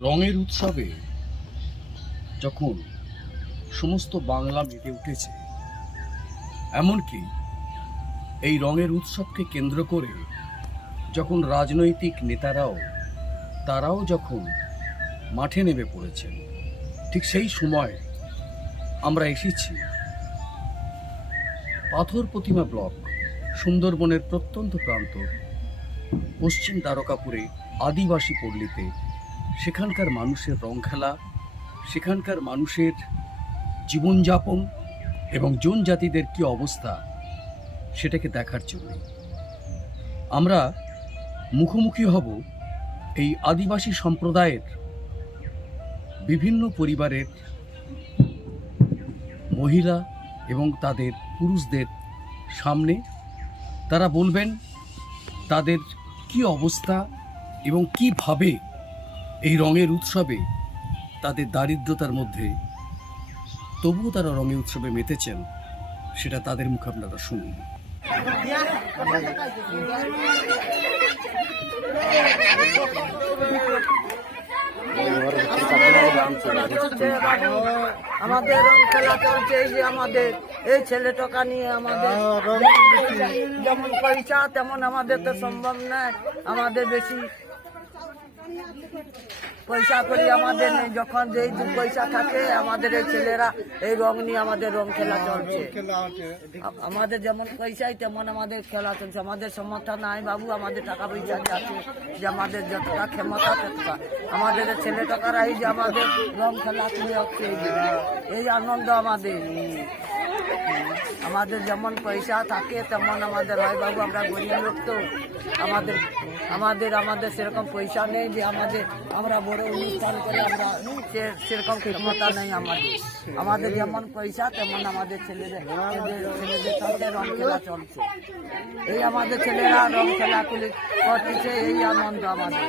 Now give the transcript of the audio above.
রঙের উৎসবে যখন সমস্ত বাংলা মেতে উঠেছে, এমনকি এই রঙের উৎসবকে কেন্দ্র করে যখন রাজনৈতিক নেতারাও, তারাও যখন মাঠে নেমে পড়েছেন, ঠিক সেই সময় আমরা এসেছি পাথর প্রতিমা ব্লক, সুন্দরবনের প্রত্যন্ত প্রান্ত, পশ্চিম দ্বারকাপুরে আদিবাসী পল্লীতে সেখানকার মানুষের রং খেলা সেখানকার মানুষের জীবনযাপন এবং জনজাতিদের কি অবস্থা, সেটাকে দেখার জন্য। আমরা মুখোমুখি হব এই আদিবাসী সম্প্রদায়ের বিভিন্ন পরিবারের মহিলা এবং তাদের পুরুষদের সামনে। তারা বলবেন, তাদের কি অবস্থা এবং কীভাবে এই রঙের উৎসবে তাদের দারিদ্রতার মধ্যে তবুও তারা রঙের উৎসবে মেতেছেন সেটা তাদের মুখে আপনারা শুনুন। আমাদের রং খেলা চলছে এই যে আমাদের এই ছেলে টাকা নিয়ে আমাদের যেমন পয়সা তেমন আমাদের তো সম্ভব নয়। আমাদের বেশি পয়সা করি আমাদের নেই যখন যেই দু পয়সা থাকে আমাদের এই ছেলেরা এই রং নিয়ে আমাদের রং খেলা চলছে। আমাদের যেমন পয়সাই তেমন আমাদের খেলা চলছে। আমাদের সমর্থন নাই বাবু আমাদের টাকা পয়সা যে আছে যে আমাদের যতটা ক্ষমতা ততটা। আমাদের এই ছেলে টাকারাই যে আমাদের রং খেলা তুলে হচ্ছে এই এই আনন্দ আমাদের। আমাদের যেমন পয়সা থাকে, তেমন আমাদের হয় বাবু, আমরা গরিব লোক তো। আমাদের আমাদের আমাদের সেরকম পয়সা নেই যে আমাদের, আমরা বড় অনুষ্ঠান করে আমরা সেরকম ক্ষমতা নেই আমাদের। আমাদের যেমন পয়সা, তেমন আমাদের ছেলেদের ছেলেদের সঙ্গে রং খেলা চলছে। এই আমাদের ছেলেরা রং খেলা খুলে করতেছে, এই আনন্দ আমাদের।